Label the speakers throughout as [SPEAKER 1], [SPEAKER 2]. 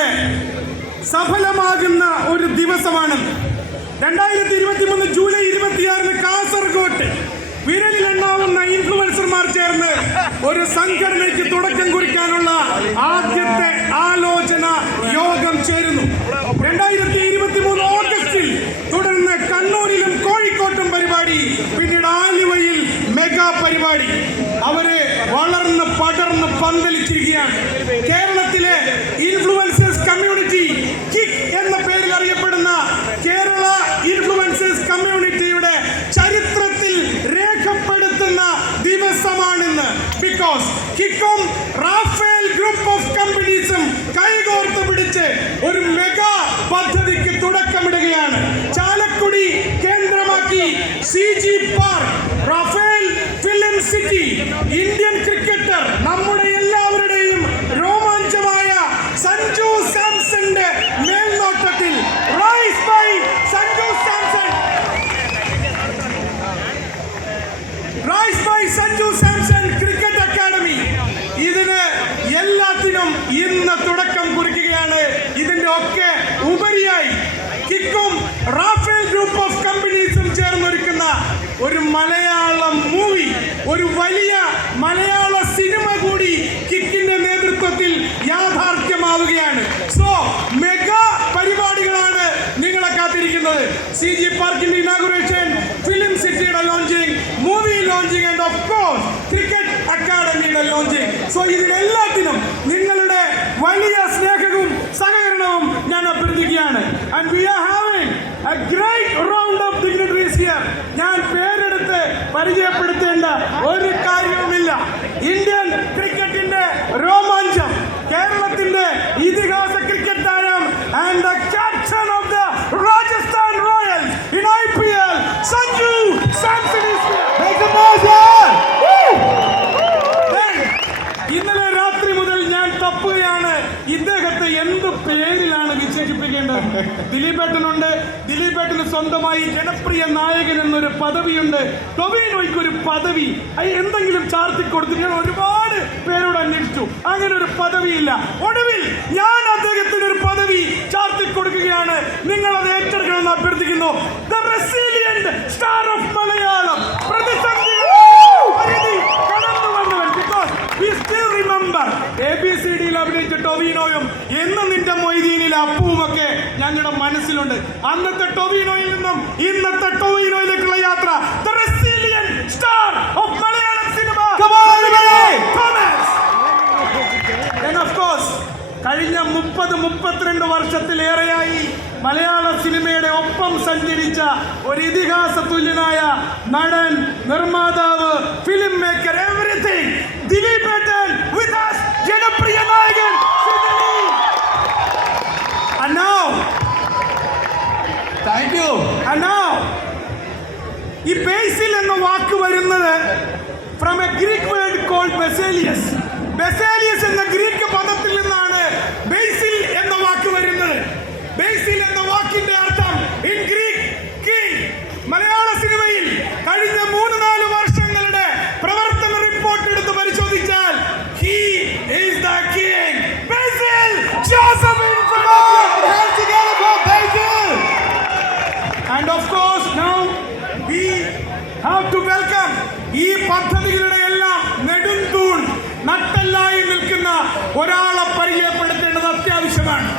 [SPEAKER 1] വളരെ സഫലമാകുന്ന ഒരു ദിവസമാണ്. രണ്ടായിരത്തി ഇരുപത്തി മൂന്ന് ജൂലൈ ഇരുപത്തിയാറിന് കാസർഗോട്ട് വിരലിലെണ്ണാവുന്ന ഇൻഫ്ലുവൻസർമാർ ചേർന്ന് ഒരു സംഘടനയ്ക്ക് തുടക്കം കുറിക്കാനുള്ള ആദ്യത്തെ ആലോചന യോഗം ചേരുന്നു. രണ്ടായിരത്തി ഇരുപത്തി മൂന്ന് ഓഗസ്റ്റിൽ തുടർന്ന് കണ്ണൂരിലും കോഴിക്കോട്ടും പരിപാടി പിന്നീട് ആലുവയിൽ മെഗാ പരിപാടി. അവർ വളർന്ന് പടർന്ന് പന്തലിച്ചിരിക്കുകയാണ്. കേരളത്തിലെ കേന്ദ്രമാക്കി C G park Rafael film city ഒരു മലയാള മൂവി ഒരു വലിയ മലയാള സിനിമ കൂടി കിക്കിന്റെ നേതൃത്വത്തിൽ യാഥാർത്ഥ്യമാവുകയാണ്. സോ മെഗാ പരിപാടികളാണ് നിങ്ങളെ കാത്തിരിക്കുന്നത്. സി ജി പാർക്കിന്റെ ഇനാഗുറേഷൻ ഫിലിം സിറ്റിയുടെ launching movie launching and of course cricket അക്കാദമിയുടെ ലോഞ്ചിങ് സോ ഇതിനെല്ലാത്തിനും വിശേഷിപ്പിക്കേണ്ടത് ദിലീപ് ദിലീപേട്ടന് സ്വന്തമായി ജനപ്രിയ നായകൻ എന്നൊരു പദവിയുണ്ട്. ടൊവിനോയ്ക്ക് ഒരു പദവി. എന്തെങ്കിലും ചാർത്തി കൊടുത്തു ഞാൻ ഒരുപാട് പേരോട് അന്വേഷിച്ചു. അങ്ങനെ ഒരു പദവിയില്ല. ഒടുവിൽ ഞാൻ അദ്ദേഹത്തിന് ഒരു പദവി ചാർത്തി കൊടുക്കുകയാണ്. നിങ്ങൾ അത് ഏറ്റെടുക്കണമെന്ന് അഭ്യർത്ഥിക്കുന്നു. സ്റ്റാർ ഓഫ് മലയാളം മനസ്സിലുണ്ട്. അന്നത്തെ ടൊവിനോയിൽ നിന്നും ഇന്നത്തെ ടൊവിനോയിലേക്കുള്ള യാത്ര. The resilient star of Malayalam cinema course, കഴിഞ്ഞ മുപ്പത് മുപ്പത്തിരണ്ട് വർഷത്തിലേറെയായി മലയാള സിനിമയുടെ ഒപ്പം സഞ്ചരിച്ച ഒരു ഇതിഹാസ തുല്യനായ നടൻ നിർമ്മാതാവ് ഫിലിം മേക്കർ എവറിഥിങ് ഈ ബേസിൽ എന്ന വാക്ക് വരുന്നത് from a Greek word called basileus basileus എന്ന ഗ്രീക്ക് പദത്തിൽ നിന്നാണ് ബേസിൽ എന്ന വാക്ക് വരുന്നത് ബേസിൽ എന്ന വാക്കിന്റെ അർത്ഥം ഇൻ ഗ്രീക്ക് കിങ് മലയാള സിനിമയിൽ കഴിഞ്ഞ മൂന്ന് നാല് വർഷങ്ങളുടെ പ്രവർത്തന റിപ്പോർട്ട് എടുത്ത് പരിശോധിച്ചാൽ he is the king Basil Joseph
[SPEAKER 2] Hands together for Basil.
[SPEAKER 1] And of course, now we have to welcome ഈ പദ്ധതികളുടെ എല്ലാം നെടുന്തൂൺ നട്ടല്ലായി നിൽക്കുന്ന ഒരാളെ പരിചയപ്പെടുത്തേണ്ടത് അത്യാവശ്യമാണ്.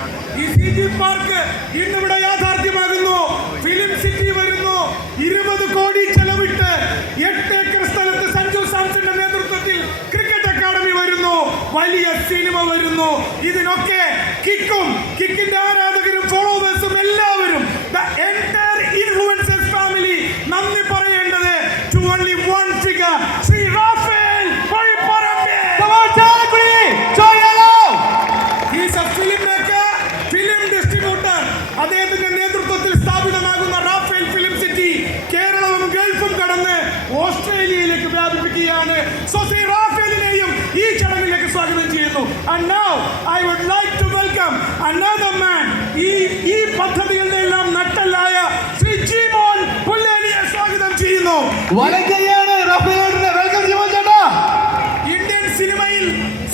[SPEAKER 1] ഈ സി ജി പാർക്ക് ഇന്നിവിടെ യാഥാർത്ഥ്യമാകുന്നു. ഫിലിം സിറ്റി വരുന്നു. ഇരുപത് കോടി ചെലവിട്ട് എട്ട് ഏക്കർ സ്ഥലത്ത് സഞ്ജു സാംസന്റെ നേതൃത്വത്തിൽ ക്രിക്കറ്റ് അക്കാദമി വരുന്നു. വലിയ സിനിമ വരുന്നു. ഇതിനൊക്കെ കിക്കും കിക്കിന്റെ ആരാധകരും another man. ഈ ഈ പദ്ധതികളുടെ എല്ലാം നട്ടല്ലായ ശ്രീ ചീമോൻ പുല്ലേനിയെ സ്വാഗതം ചെയ്യുന്നു.
[SPEAKER 2] വലങ്കയാണ് വെൽക്കം ചീമോൻ ചേട്ടാ.
[SPEAKER 1] ഇന്ത്യൻ സിനിമയിൽ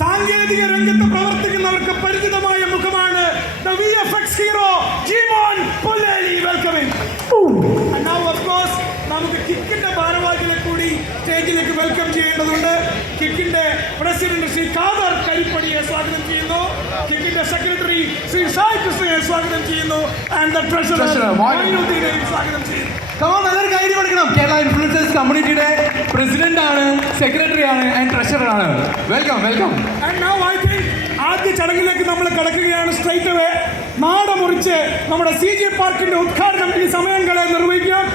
[SPEAKER 1] സാങ്കേതിക രംഗത്ത് പ്രവർത്തിക്കുന്നവർക്ക് പരിചിതമായ മുഖമാണ് the VFX hero ചീമോൻ പുല്ലേനി. Welcome and now of course നമുക്ക് കിക്കിന്റെ ഭാരവാഹികളെ കൂടി സ്റ്റേജിലേക്ക് വെൽക്കം ചെയ്യേണ്ടതുണ്ട്. കിക്കിന്റെ പ്രസിഡന്റ് ശ്രീ കാദർ കരിപ്പടിയെ സ്വാഗതം കിക്കിന്റെ സെക്രട്ടറി ശ്രീ സായി കൃഷ്ണയെ സ്വാഗതം ചെയ്യുന്നു. ആൻഡ് ദ ട്രഷറർ സ്വാഗതം ചെയ്യുന്നു.
[SPEAKER 2] കമോൺ നല്ലൊരു കൈ കൊടുക്കണം. കേരള ഇൻഫ്ലുവൻസേഴ്സ് കമ്മ്യൂണിറ്റിയുടെ പ്രസിഡന്റ് ആണ് സെക്രട്ടറി ആണ് ആൻഡ് ട്രഷറർ ആണ്. Welcome welcome
[SPEAKER 1] and now I think ആദ്യ ചടങ്ങിലേക്ക് നമ്മൾ കടക്കുകയാണ്. സ്ട്രൈറ്റ് അവേ നാട മുറിച്ച് നമ്മുടെ സി ജി പാർക്കിന്റെ ഉദ്ഘാടനം ഈ സമയങ്ങളെ നിർവഹിക്കാം.